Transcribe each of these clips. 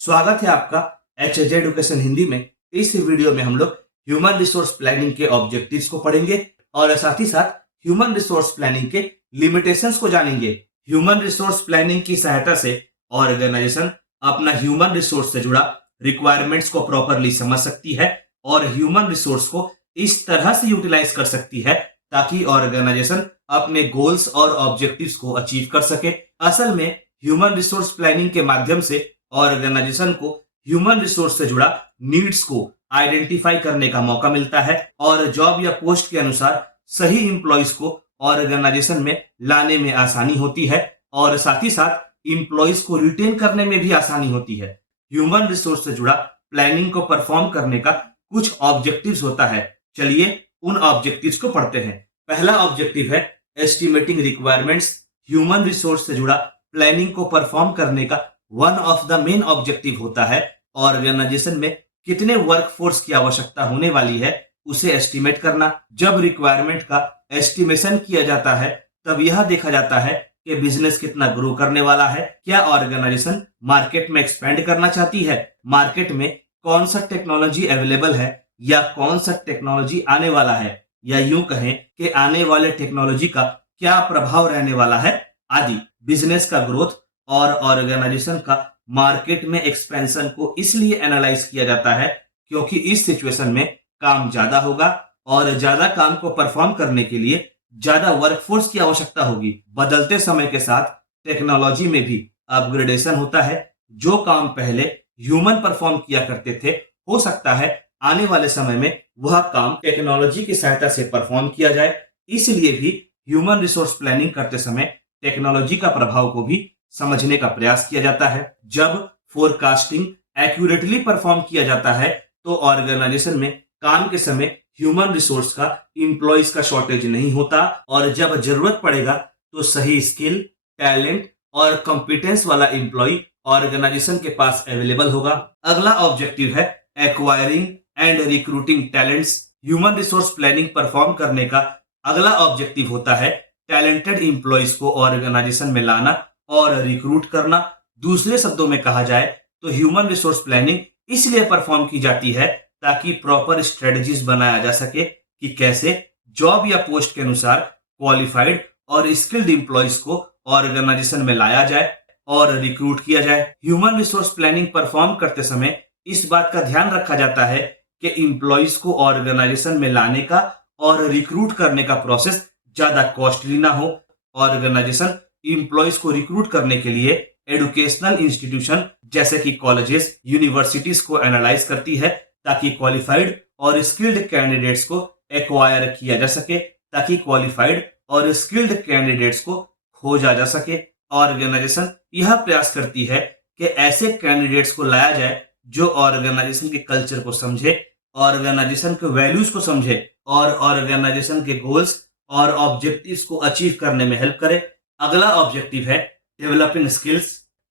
स्वागत है आपका एचएज एडुकेशन हिंदी में। इस वीडियो में हम लोग ह्यूमन रिसोर्स प्लानिंग के ऑब्जेक्टिव्स को पढ़ेंगे और साथ ही साथ ह्यूमन रिसोर्स प्लानिंग के लिमिटेशंस को जानेंगे। ह्यूमन रिसोर्स प्लानिंग की सहायता से ऑर्गेनाइजेशन अपना ह्यूमन रिसोर्स से जुड़ा रिक्वायरमेंट्स को प्रॉपरली समझ सकती है और ह्यूमन रिसोर्स को इस तरह से यूटिलाइज कर सकती है ताकि ऑर्गेनाइजेशन अपने गोल्स और ऑब्जेक्टिव्स को अचीव कर सके। असल में ह्यूमन रिसोर्स प्लानिंग के माध्यम से ऑर्गेनाइजेशन को ह्यूमन रिसोर्स से जुड़ा नीड्स को आइडेंटिफाई करने का मौका मिलता है और जॉब या पोस्ट के अनुसार सही इंप्लॉइज को ऑर्गेनाइजेशन में लाने में आसानी होती है और साथ ही साथ इंप्लॉइज को रिटेन करने में भी आसानी होती है। ह्यूमन रिसोर्स से जुड़ा प्लानिंग को परफॉर्म करने का कुछ ऑब्जेक्टिव्स होता है। चलिए उन ऑब्जेक्टिव्स को पढ़ते हैं। पहला ऑब्जेक्टिव है एस्टिमेटिंग रिक्वायरमेंट्स। ह्यूमन रिसोर्स से जुड़ा प्लानिंग को परफॉर्म करने का one of the main objective होता है ऑर्गेनाइजेशन में कितने वर्कफोर्स की आवश्यकता होने वाली है उसे एस्टिमेट करना। जब रिक्वायरमेंट का एस्टिमेशन किया जाता है तब यह देखा जाता है कि बिजनेस कितना ग्रो करने वाला है, क्या ऑर्गेनाइजेशन मार्केट में एक्सपेंड करना चाहती है, मार्केट में कौन सा टेक्नोलॉजी अवेलेबल है या कौन सा टेक्नोलॉजी आने वाला है, या यूं कहें कि आने वाले टेक्नोलॉजी का क्या प्रभाव रहने वाला है आदि। बिजनेस का ग्रोथ और ऑर्गेनाइजेशन का मार्केट में एक्सपेंशन को इसलिए एनालाइज किया जाता है क्योंकि इस सिचुएशन में काम ज्यादा होगा और ज्यादा काम को परफॉर्म करने के लिए ज्यादा वर्कफोर्स की आवश्यकता होगी। बदलते समय के साथ टेक्नोलॉजी में भी अपग्रेडेशन होता है। जो काम पहले ह्यूमन परफॉर्म किया करते थे हो सकता है आने वाले समय में वह काम टेक्नोलॉजी की सहायता से परफॉर्म किया जाए। इसलिए भी ह्यूमन रिसोर्स प्लानिंग करते समय टेक्नोलॉजी का प्रभाव को भी समझने का प्रयास किया जाता है। जब फोरकास्टिंग एक्यूरेटली परफॉर्म किया जाता है तो ऑर्गेनाइजेशन में काम के समय ह्यूमन रिसोर्स का इंप्लॉइज का शॉर्टेज नहीं होता और जब जरूरत पड़ेगा तो सही स्किल, टैलेंट और कॉम्पिटेंस वाला इंप्लॉय ऑर्गेनाइजेशन के पास अवेलेबल होगा। अगला ऑब्जेक्टिव है acquiring and recruiting talents. Human resource planning perform करने का अगला ऑब्जेक्टिव होता है टैलेंटेड इंप्लॉइज को ऑर्गेनाइजेशन में लाना और रिक्रूट करना। दूसरे शब्दों में कहा जाए तो ह्यूमन रिसोर्स प्लानिंग इसलिए परफॉर्म की जाती है ताकि प्रॉपर स्ट्रेटजीज बनाया जा सके कि कैसे जॉब या पोस्ट के अनुसार क्वालिफाइड और स्किल्ड इंप्लॉइज को ऑर्गेनाइजेशन में लाया जाए और रिक्रूट किया जाए। ह्यूमन रिसोर्स प्लानिंग परफॉर्म करते समय इस बात का ध्यान रखा जाता है कि इंप्लॉइज को ऑर्गेनाइजेशन में लाने का और रिक्रूट करने का प्रोसेस ज्यादा कॉस्टली ना हो। ऑर्गेनाइजेशन इंप्लॉइज को रिक्रूट करने के लिए एजुकेशनल इंस्टीट्यूशन जैसे कि कॉलेजेस, यूनिवर्सिटीज को एनालाइज करती है ताकि क्वालिफाइड और स्किल्ड कैंडिडेट्स को एक्वायर किया जा सके, ताकि क्वालिफाइड और स्किल्ड कैंडिडेट्स को खोजा जा सके। ऑर्गेनाइजेशन यह प्रयास करती है कि ऐसे कैंडिडेट्स को लाया जाए जो ऑर्गेनाइजेशन के कल्चर को समझे, ऑर्गेनाइजेशन के वैल्यूज को समझे और ऑर्गेनाइजेशन के गोल्स और ऑब्जेक्टिव्स को अचीव करने में हेल्प करे। अगला ऑब्जेक्टिव है डेवलपिंग स्किल्स।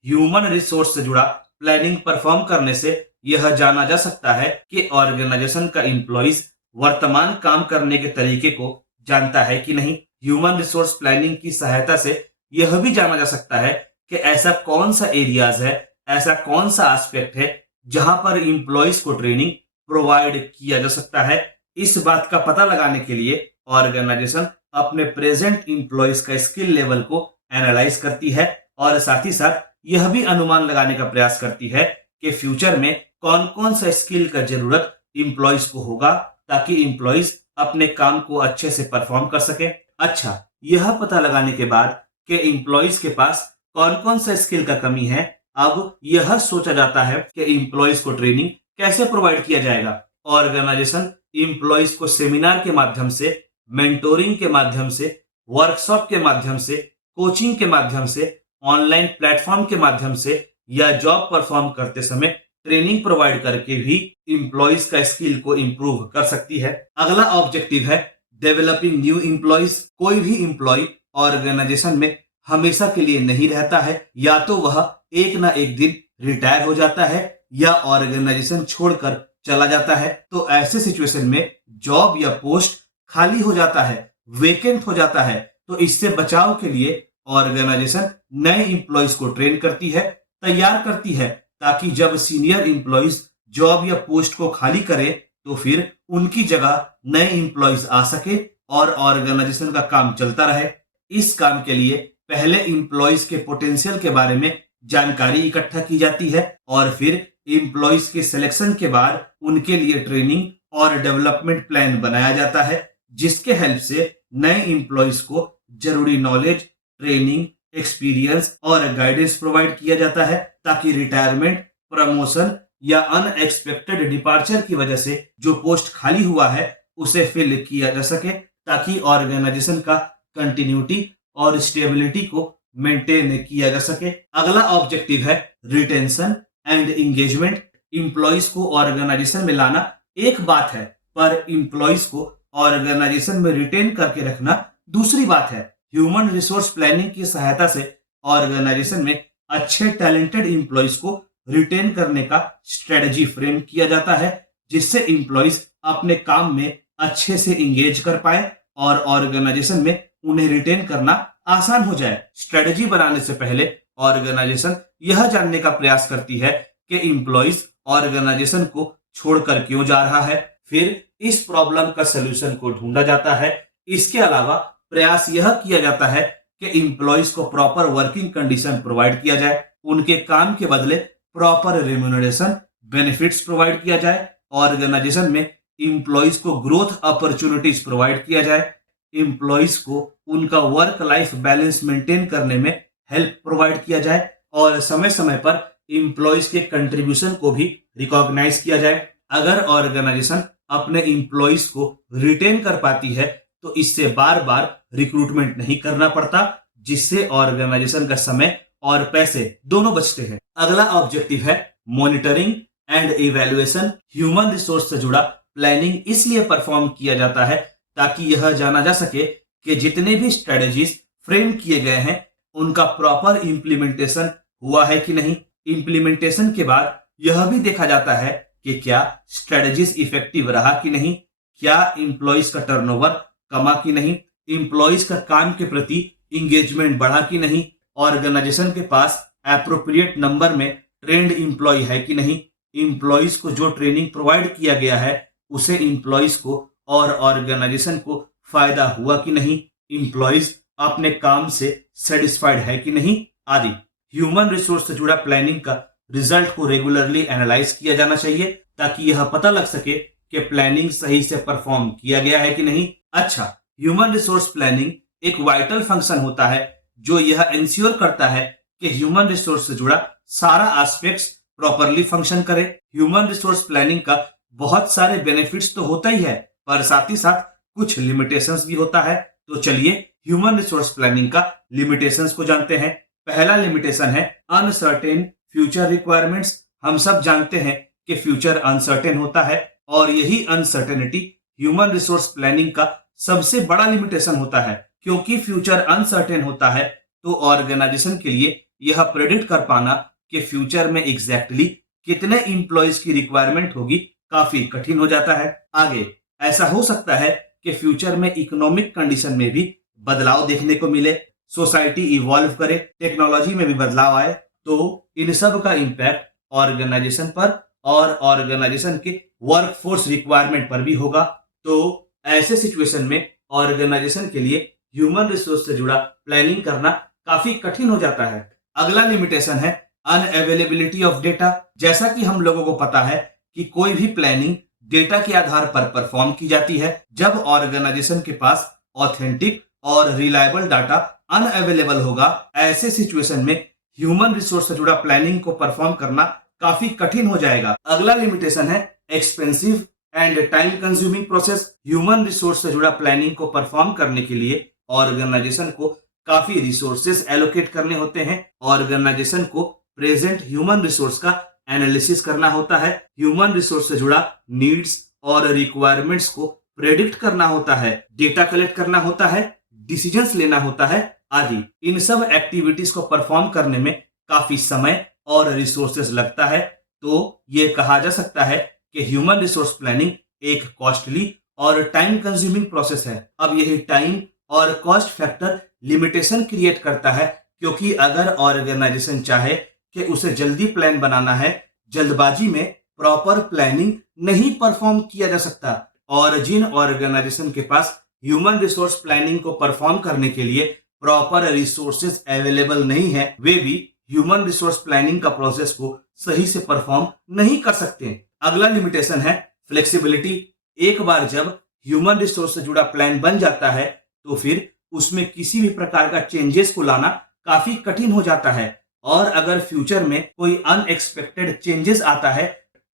ह्यूमन रिसोर्स से जुड़ा प्लानिंग परफॉर्म करने से यह जाना जा सकता है कि ऑर्गेनाइजेशन का इंप्लॉइज वर्तमान काम करने के तरीके को जानता है कि नहीं। ह्यूमन रिसोर्स प्लानिंग की सहायता से यह भी जाना जा सकता है कि ऐसा कौन सा एरियाज है, ऐसा कौन सा एस्पेक्ट है जहां पर इंप्लॉइज को ट्रेनिंग प्रोवाइड किया जा सकता है। इस बात का पता लगाने के लिए ऑर्गेनाइजेशन अपने प्रेजेंट इंप्लॉइज का स्किल लेवल को एनालाइज करती है और साथ ही साथ यह भी अनुमान लगाने का प्रयास करती है कि फ्यूचर में कौन कौन सा स्किल का जरूरत इंप्लॉइज को होगा ताकि इंप्लॉइज अपने काम को अच्छे से परफॉर्म कर सके। अच्छा, यह पता लगाने के बाद कि इंप्लॉइज के पास कौन कौन सा स्किल का कमी है, अब यह सोचा जाता है कि इंप्लॉइज को ट्रेनिंग कैसे प्रोवाइड किया जाएगा। ऑर्गेनाइजेशन इंप्लॉइज को सेमिनार के माध्यम से, मेंटोरिंग के माध्यम से, वर्कशॉप के माध्यम से, कोचिंग के माध्यम से, ऑनलाइन प्लेटफॉर्म के माध्यम से या जॉब परफॉर्म करते समय ट्रेनिंग प्रोवाइड करके भी इंप्लॉइज का स्किल को इंप्रूव कर सकती है। अगला ऑब्जेक्टिव है डेवलपिंग न्यू इंप्लॉइज। कोई भी इंप्लॉय ऑर्गेनाइजेशन में हमेशा के लिए नहीं रहता है, या तो वह एक ना एक दिन रिटायर हो जाता है या ऑर्गेनाइजेशन छोड़कर चला जाता है। तो ऐसे सिचुएशन में जॉब या पोस्ट खाली हो जाता है, वेकेंट हो जाता है। तो इससे बचाव के लिए ऑर्गेनाइजेशन नए इंप्लॉइज को ट्रेन करती है, तैयार करती है ताकि जब सीनियर इंप्लॉइज जॉब या पोस्ट को खाली करें तो फिर उनकी जगह नए इंप्लॉइज आ सके और ऑर्गेनाइजेशन का काम चलता रहे। इस काम के लिए पहले इंप्लॉइज के पोटेंशियल के बारे में जानकारी इकट्ठा की जाती है और फिर इंप्लॉइज के सिलेक्शन के बाद उनके लिए ट्रेनिंग और डेवलपमेंट प्लान बनाया जाता है, जिसके हेल्प से नए इंप्लॉइज को जरूरी नॉलेज, ट्रेनिंग, एक्सपीरियंस और गाइडेंस प्रोवाइड किया जाता है ताकि रिटायरमेंट, प्रमोशन या अनएक्सपेक्टेड डिपार्चर की वजह से जो पोस्ट खाली हुआ है उसे फिल किया जा सके, ताकि ऑर्गेनाइजेशन का कंटिन्यूटी और स्टेबिलिटी को मेंटेन किया जा सके। अगला ऑब्जेक्टिव है रिटेंशन एंड एंगेजमेंट। इंप्लॉइज को ऑर्गेनाइजेशन में लाना एक बात है, पर इंप्लॉइज को ऑर्गेनाइजेशन में रिटेन करके रखना दूसरी बात है। ह्यूमन रिसोर्स प्लानिंग की सहायता से ऑर्गेनाइजेशन में अच्छे टैलेंटेड इंप्लॉइज को रिटेन करने का स्ट्रेटजी फ्रेम किया जाता है, जिससे इंप्लॉइज अपने काम में अच्छे से इंगेज कर पाए और ऑर्गेनाइजेशन में उन्हें रिटेन करना आसान हो जाए। स्ट्रेटजी बनाने से पहले ऑर्गेनाइजेशन यह जानने का प्रयास करती है कि इंप्लॉइज ऑर्गेनाइजेशन को छोड़कर क्यों जा रहा है, फिर इस प्रॉब्लम का सलूशन को ढूंढा जाता है। इसके अलावा प्रयास यह किया जाता है कि इंप्लॉइज को प्रॉपर वर्किंग कंडीशन प्रोवाइड किया जाए, उनके काम के बदले प्रॉपर रेम्यूनरेशन, बेनिफिट्स प्रोवाइड किया जाए, ऑर्गेनाइजेशन में इंप्लॉइज को ग्रोथ अपॉर्चुनिटीज प्रोवाइड किया जाए, इंप्लॉइज को उनका वर्क लाइफ बैलेंस मेंटेन करने में हेल्प प्रोवाइड किया जाए और समय समय पर इंप्लॉइज के कंट्रीब्यूशन को भी रिकॉग्नाइज किया जाए। अगर ऑर्गेनाइजेशन अपने इंप्लॉइज को रिटेन कर पाती है तो इससे बार बार रिक्रूटमेंट नहीं करना पड़ता, जिससे ऑर्गेनाइजेशन का समय और पैसे दोनों बचते हैं। अगला ऑब्जेक्टिव है monitoring and evaluation. Human resource से जुड़ा प्लानिंग इसलिए परफॉर्म किया जाता है ताकि यह जाना जा सके कि जितने भी स्ट्रेटजीज फ्रेम किए गए हैं उनका प्रॉपर इंप्लीमेंटेशन हुआ है कि नहीं। इंप्लीमेंटेशन के बाद यह भी देखा जाता है कि क्या स्ट्रेटजीज इफेक्टिव रहा कि नहीं, क्या इंप्लॉइज का टर्नओवर कमा कि नहीं, इंप्लॉइज का काम के प्रति इंगेजमेंट बढ़ा कि नहीं, ऑर्गेनाइजेशन के पास एप्रोप्रिएट नंबर में ट्रेंड इंप्लॉय है कि नहीं, इंप्लॉइज को जो ट्रेनिंग प्रोवाइड किया गया है उसे इंप्लॉइज को और ऑर्गेनाइजेशन को फायदा हुआ कि नहीं, इंप्लॉइज अपने काम से सेटिस्फाइड है कि नहीं आदि। ह्यूमन रिसोर्स से जुड़ा प्लानिंग का रिजल्ट को रेगुलरली एनालाइज किया जाना चाहिए ताकि यह पता लग सके कि प्लानिंग सही से परफॉर्म किया गया है कि नहीं। अच्छा, ह्यूमन रिसोर्स प्लानिंग एक वाइटल फंक्शन होता है जो यह इंश्योर करता है कि ह्यूमन रिसोर्स से जुड़ा सारा एस्पेक्ट्स प्रॉपरली फंक्शन करे। ह्यूमन रिसोर्स प्लानिंग का बहुत सारे बेनिफिट्स तो होता ही है, पर साथ ही साथ कुछ लिमिटेशंस भी होता है। तो चलिए ह्यूमन रिसोर्स प्लानिंग का लिमिटेशंस को जानते हैं। पहला लिमिटेशन है अनसर्टेन फ्यूचर रिक्वायरमेंट्स। हम सब जानते हैं कि फ्यूचर अनसर्टेन होता है और यही अनसर्टेनिटी ह्यूमन रिसोर्स प्लानिंग का सबसे बड़ा लिमिटेशन होता है। क्योंकि फ्यूचर अनसर्टेन होता है तो ऑर्गेनाइजेशन के लिए यह प्रेडिक्ट कर पाना कि फ्यूचर में एग्जैक्टली कितने इंप्लॉइज की रिक्वायरमेंट होगी काफी कठिन हो जाता है। आगे ऐसा हो सकता है कि फ्यूचर में इकोनॉमिक कंडीशन में भी बदलाव देखने को मिले, सोसाइटी इवॉल्व करे, टेक्नोलॉजी में भी बदलाव आए, तो इन सब का इम्पैक्ट ऑर्गेनाइजेशन पर और ऑर्गेनाइजेशन के वर्कफोर्स रिक्वायरमेंट पर भी होगा। तो ऐसे सिचुएशन में ऑर्गेनाइजेशन के लिए ह्यूमन रिसोर्स से जुड़ा प्लानिंग करना काफी कठिन हो जाता है। अगला लिमिटेशन है अनअवेलेबिलिटी ऑफ डेटा। जैसा कि हम लोगों को पता है कि कोई भी प्लानिंग डेटा के आधार पर परफॉर्म की जाती है। जब ऑर्गेनाइजेशन के पास ऑथेंटिक और रिलायबल डाटा अनअवेलेबल होगा, ऐसे सिचुएशन में ह्यूमन रिसोर्स से जुड़ा प्लानिंग को परफॉर्म करना काफी कठिन हो जाएगा। अगला लिमिटेशन है expensive and time consuming process. Human resource से जुड़ा प्लानिंग को परफॉर्म करने के लिए ऑर्गेनाइजेशन को काफी रिसोर्सेज एलोकेट करने होते हैं। ऑर्गेनाइजेशन को प्रेजेंट ह्यूमन रिसोर्स का एनालिसिस करना होता है, ह्यूमन रिसोर्स से जुड़ा नीड्स और रिक्वायरमेंट्स को प्रेडिक्ट करना होता है, डेटा कलेक्ट करना होता है, डिसीजंस लेना होता है आदि। इन सब एक्टिविटीज को परफॉर्म करने में काफी समय और रिसोर्सेज लगता है। तो ये कहा जा सकता है कि ह्यूमन रिसोर्स प्लानिंग एक कॉस्टली और टाइम कंज्यूमिंग प्रोसेस है। अब यही टाइम और कॉस्ट फैक्टर लिमिटेशन क्रिएट करता है, क्योंकि अगर ऑर्गेनाइजेशन चाहे कि उसे जल्दी प्लान बनाना है, जल्दबाजी में प्रॉपर प्लानिंग नहीं परफॉर्म किया जा सकता। और जिन ऑर्गेनाइजेशन के पास ह्यूमन रिसोर्स प्लानिंग को परफॉर्म करने के लिए प्रॉपर रिसोर्सेज अवेलेबल नहीं है, वे भी ह्यूमन रिसोर्स प्लानिंग का प्रोसेस को सही से परफॉर्म नहीं कर सकते। अगला लिमिटेशन है फ्लेक्सिबिलिटी। एक बार जब ह्यूमन रिसोर्स से जुड़ा प्लान बन जाता है तो फिर उसमें किसी भी प्रकार का चेंजेस को लाना काफी कठिन हो जाता है, और अगर फ्यूचर में कोई अनएक्सपेक्टेड चेंजेस आता है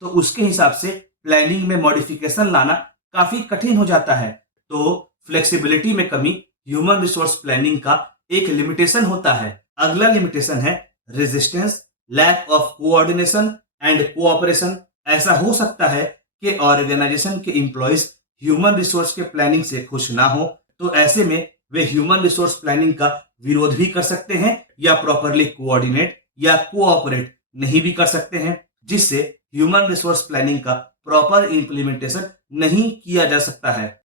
तो उसके हिसाब से प्लानिंग में मॉडिफिकेशन लाना काफी कठिन हो जाता है। तो फ्लेक्सिबिलिटी में कमी ह्यूमन रिसोर्स प्लानिंग का एक लिमिटेशन होता है। अगला लिमिटेशन है resistance, lack of coordination and cooperation. ऐसा हो सकता है कि ऑर्गेनाइजेशन के एम्प्लॉयज ह्यूमन रिसोर्स के प्लानिंग से खुश ना हो, तो ऐसे में वे ह्यूमन रिसोर्स प्लानिंग का विरोध भी कर सकते हैं या प्रॉपरली कोऑर्डिनेट या कोऑपरेट नहीं भी कर सकते हैं, जिससे ह्यूमन रिसोर्स प्लानिंग का प्रॉपर इंप्लीमेंटेशन नहीं किया जा सकता है।